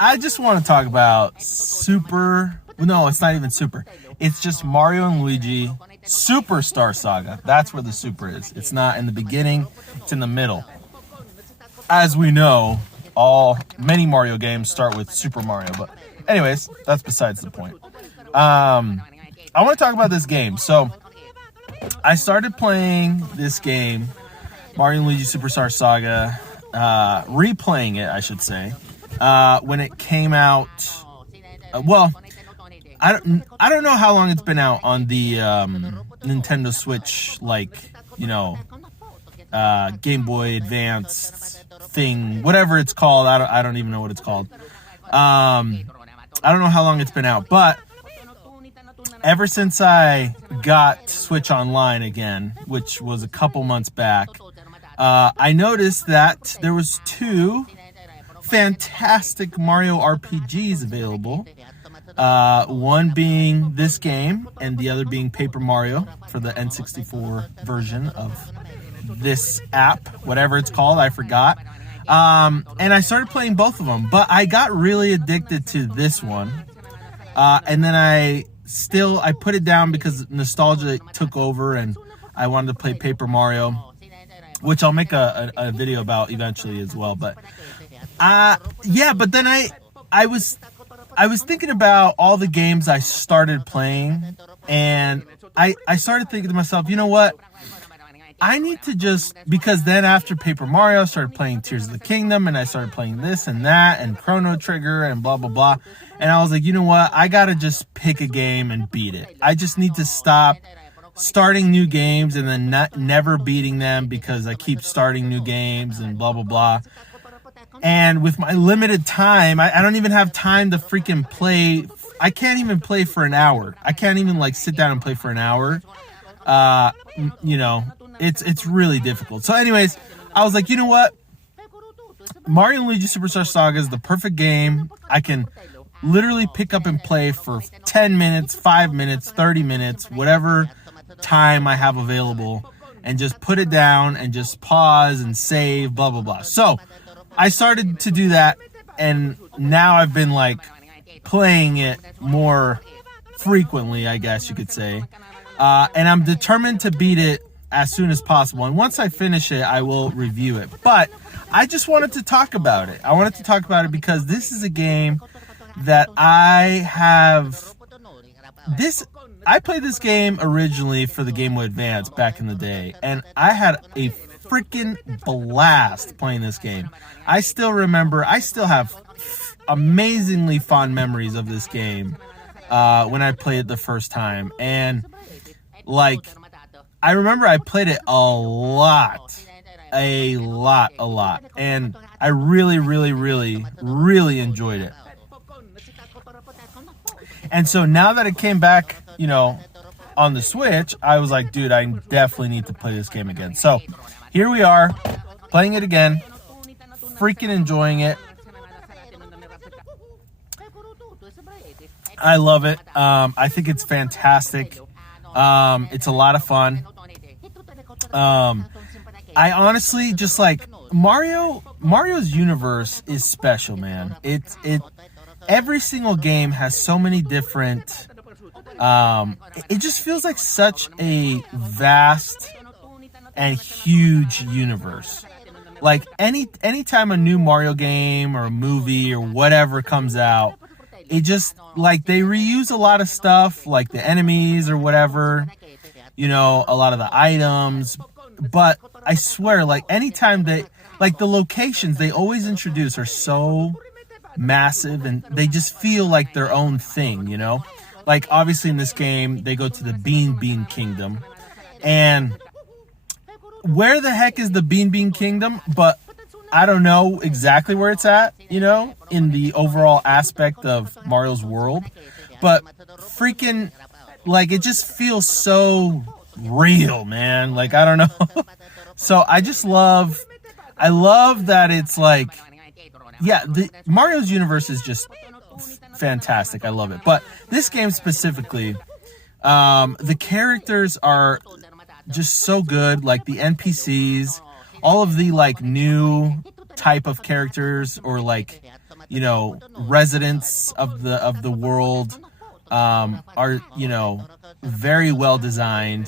I just want to talk about Super. No, it's not even Super. It's just Mario and Luigi Superstar Saga. That's where the super is. It's not in the beginning. It's in the middle. As we know, many Mario games start with Super Mario. But anyways, that's besides the point. I want to talk about this game. So I started playing this game, Mario and Luigi Superstar Saga, replaying it, I should say, when it came out. Well, I don't know how long it's been out on the Nintendo Switch, Game Boy Advance thing, whatever it's called. I don't even know what it's called. I don't know how long it's been out, but ever since I got Switch Online again, which was a couple months back, I noticed that there was 2 fantastic Mario RPGs available. One being this game, and the other being Paper Mario for the N64 version of this app, whatever it's called, I forgot. And I started playing both of them, but I got really addicted to this one. And then I put it down because nostalgia took over, and I wanted to play Paper Mario, which I'll make a video about eventually as well. But but then I was thinking about all the games I started playing, and I started thinking to myself, you know what? I need to because then after Paper Mario, I started playing Tears of the Kingdom, and I started playing this and that, and Chrono Trigger, and blah, blah, blah. And I was like, you know what? I got to just pick a game and beat it. I just need to stop starting new games and then never beating them because I keep starting new games and blah, blah, blah. And with my limited time, I don't even have time to freaking play. I can't even play for an hour. I can't even sit down and play for an hour. It's really difficult. So anyways, I was like, you know what? Mario and Luigi Superstar Saga is the perfect game. I can literally pick up and play for 10 minutes, 5 minutes, 30 minutes, whatever time I have available, and just put it down and just pause and save, blah, blah, blah. So I started to do that, and now I've been playing it more frequently, I guess you could say. And I'm determined to beat it as soon as possible. And once I finish it, I will review it. But I just wanted to talk about it. I wanted to talk about it because this is a game that I played this game originally for the Game Boy Advance back in the day, and I had a freaking blast playing this game. I still have amazingly fond memories of this game when I played it the first time. And I remember I played it a lot. And I really, really, really, really enjoyed it. And so now that it came back, on the Switch, I was like, dude, I definitely need to play this game again. So here we are, playing it again, freaking enjoying it. I love it. I think it's fantastic. It's a lot of fun. I honestly just Mario's universe is special, man. Every single game has so many different, it just feels like such a vast and huge universe. Anytime a new Mario game or a movie or whatever comes out, it just they reuse a lot of stuff, like the enemies or whatever, a lot of the items. But I swear, anytime the locations they always introduce are so massive, and they just feel like their own thing, obviously in this game they go to the Bean Kingdom, and where the heck is the Bean Kingdom? But I don't know exactly where it's at, in the overall aspect of Mario's world. But freaking, it just feels so real, man. I don't know. So I love that it's Mario's universe is just fantastic. I love it. But this game specifically, the characters are just so good. The NPCs, all of the new type of characters, or residents of the world are, very well designed.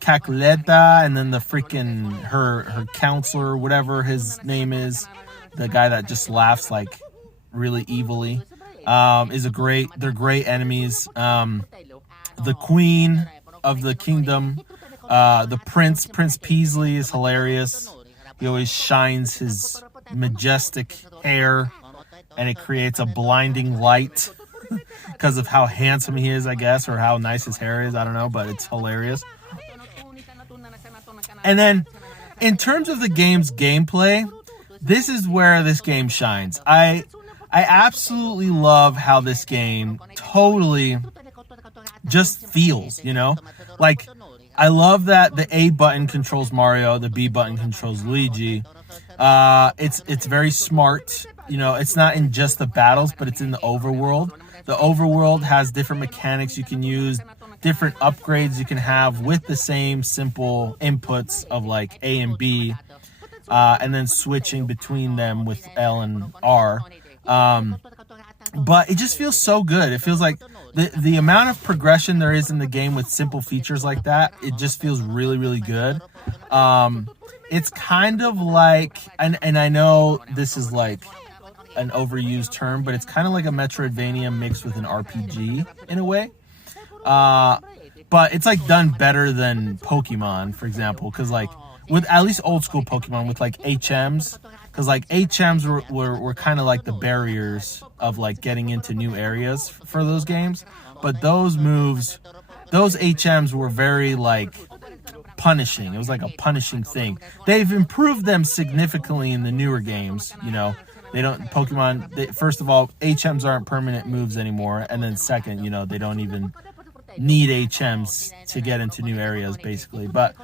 Cacleta, and then the freaking her counselor, whatever his name is, the guy that just laughs like really evilly, they're great enemies. The queen of the kingdom, the Prince Peasley is hilarious. He always shines his majestic hair, and it creates a blinding light because of how handsome he is, I guess, or how nice his hair is. I don't know, but it's hilarious. And then, in terms of the game's gameplay, this is where this game shines. I absolutely love how this game totally just feels, like, I love that the A button controls Mario, the B button controls Luigi. It's very smart. It's not in just the battles, but it's in the overworld. The overworld has different mechanics you can use, different upgrades you can have with the same simple inputs of like A and B, and then switching between them with L and R. But it just feels so good. It feels like the amount of progression there is in the game with simple features like that, it just feels really, really good. It's kind of like, and I know this is like an overused term, but it's kind of like a Metroidvania mixed with an RPG in a way. But it's like done better than Pokemon, for example, because like with at least old school Pokemon with like HMs, because like HMs were kind of like the barriers of like getting into new areas for those games. But those HMs were very like punishing. It was like a punishing thing. They've improved them significantly in the newer games. First of all, HMs aren't permanent moves anymore, and then second, they don't even need HMs to get into new areas, basically. But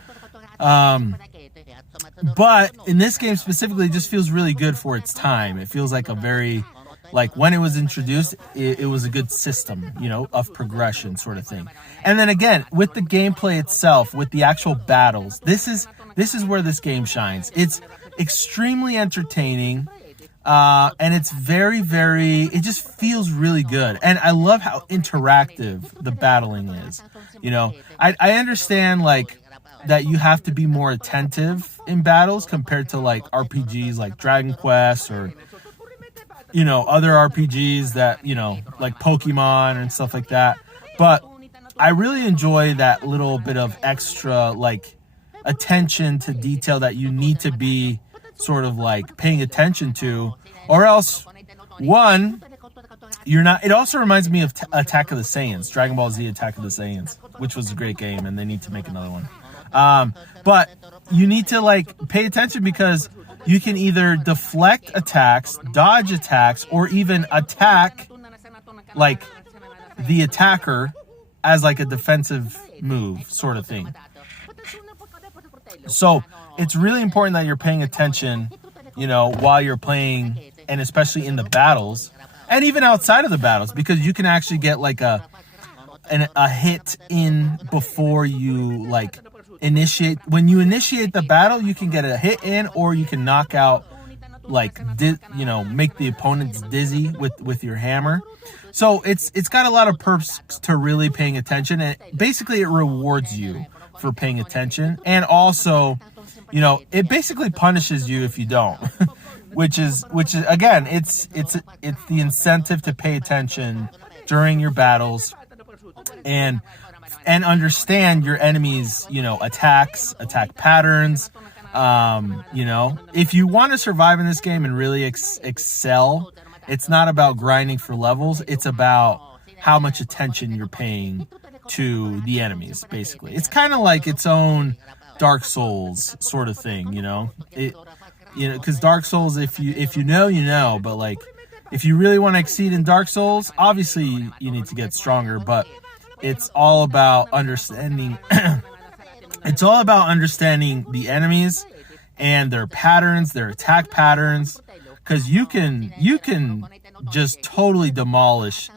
in this game specifically, it just feels really good for its time. It feels like when it was introduced, it was a good system, of progression sort of thing. And then again, with the gameplay itself, with the actual battles, this is where this game shines. It's extremely entertaining. And it's very, very, it just feels really good. And I love how interactive the battling is. I understand like that you have to be more attentive in battles compared to like RPGs like Dragon Quest or, other RPGs that, like Pokemon and stuff like that. But I really enjoy that little bit of extra like attention to detail that you need to be sort of like paying attention to, or else you're not. It also reminds me of Attack of the Saiyans, Dragon Ball Z Attack of the Saiyans, which was a great game, and they need to make another one. But you need to like pay attention because you can either deflect attacks, dodge attacks, or even attack like the attacker as like a defensive move sort of thing. So it's really important that you're paying attention, while you're playing, and especially in the battles, and even outside of the battles, because you can actually get like a hit in before you like initiate. When you initiate the battle, you can get a hit in, or you can knock out, like make the opponents dizzy with your hammer. So it's got a lot of perks to really paying attention, and basically it rewards you for paying attention, and also it basically punishes you if you don't. which is again, it's the incentive to pay attention during your battles and understand your enemies attack patterns. If you want to survive in this game and really excel, it's not about grinding for levels, it's about how much attention you're paying to the enemies. Basically, it's kind of like its own Dark Souls sort of thing, because Dark Souls, if you know, but like if you really want to exceed in Dark Souls, obviously you need to get stronger, but it's all about understanding it's all about understanding the enemies and their patterns, their attack patterns, because you can just totally demolish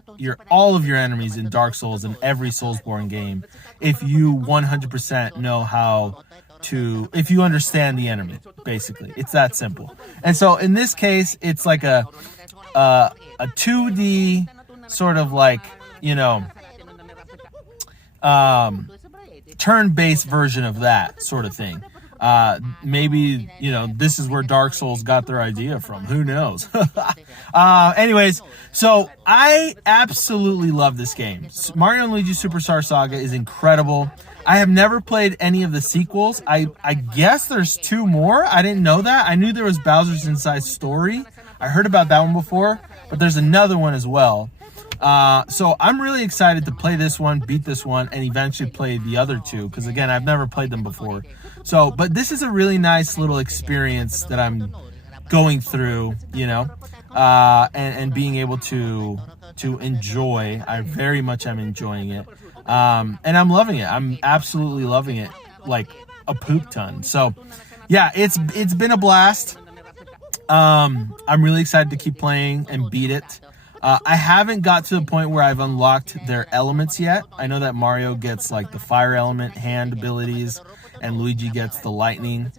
all of your enemies in Dark Souls and every Soulsborne game if you 100% know how if you understand the enemy, basically. It's that simple. And so in this case, it's like a 2D sort of like, you know, turn-based version of that sort of thing. Maybe, you know, this is where Dark Souls got their idea from. Who knows? Anyways, so I absolutely love this game. Mario & Luigi Superstar Saga is incredible. I have never played any of the sequels. I guess there's 2 more. I didn't know that. I knew there was Bowser's Inside Story. I heard about that one before, but there's another one as well. So I'm really excited to play this one, beat this one, and eventually play the other 2, because again, I've never played them before. So, but this is a really nice little experience that I'm going through, you know, and being able to enjoy. I very much am enjoying it. And I'm loving it. I'm absolutely loving it, like a poop ton. So yeah, it's been a blast. I'm really excited to keep playing and beat it. I haven't got to the point where I've unlocked their elements yet. I know that Mario gets like the fire element hand abilities and Luigi gets the lightning,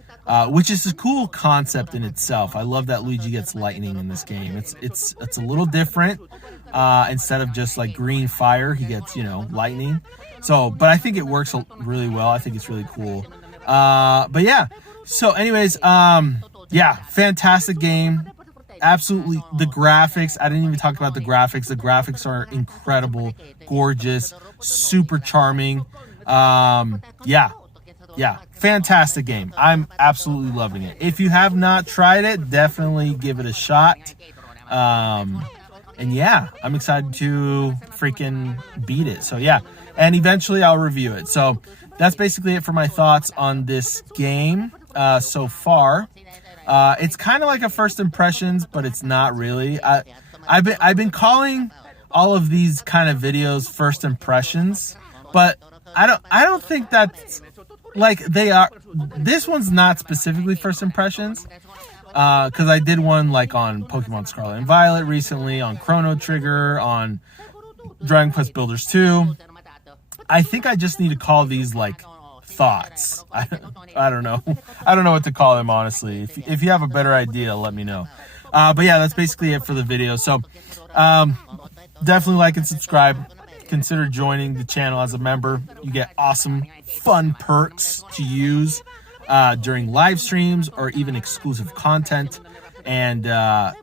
which is a cool concept in itself. I love that Luigi gets lightning in this game. It's a little different. Instead of just like green fire, he gets, you know, lightning. So, but I think it works really well. I think it's really cool. But yeah. So anyways, yeah, fantastic game. Absolutely, the graphics, I didn't even talk about the graphics. The graphics are incredible, gorgeous, super charming. Yeah, fantastic game. I'm absolutely loving it. If you have not tried it, definitely give it a shot. And yeah, I'm excited to freaking beat it. So yeah, and eventually I'll review it. So that's basically it for my thoughts on this game so far. It's kind of like a first impressions, but it's not really. I've been calling all of these kind of videos first impressions, but I don't think that's like they are. This one's not specifically first impressions, because I did one like on Pokemon Scarlet and Violet recently, on Chrono Trigger, on Dragon Quest Builders 2. I think I just need to call these like thoughts. I don't know. I don't know what to call them, honestly. If you have a better idea, let me know. But yeah, that's basically it for the video. So definitely like and subscribe. Consider joining the channel as a member. You get awesome, fun perks to use during live streams or even exclusive content and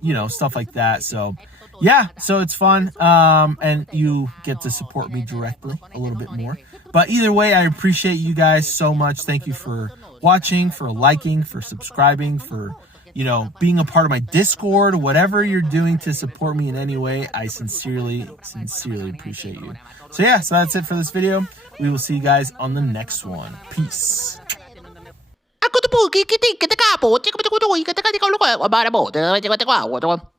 you know, stuff like that. So yeah, so it's fun, and you get to support me directly a little bit more. But either way, I appreciate you guys so much. Thank you for watching, for liking, for subscribing, for, you know, being a part of my Discord, whatever you're doing to support me in any way. I sincerely appreciate you. So yeah, so that's it for this video. We will see you guys on the next one. Peace. Aku tu pun kita kapo, cakap betul betul, kita kan kalau kau bara bo, cakap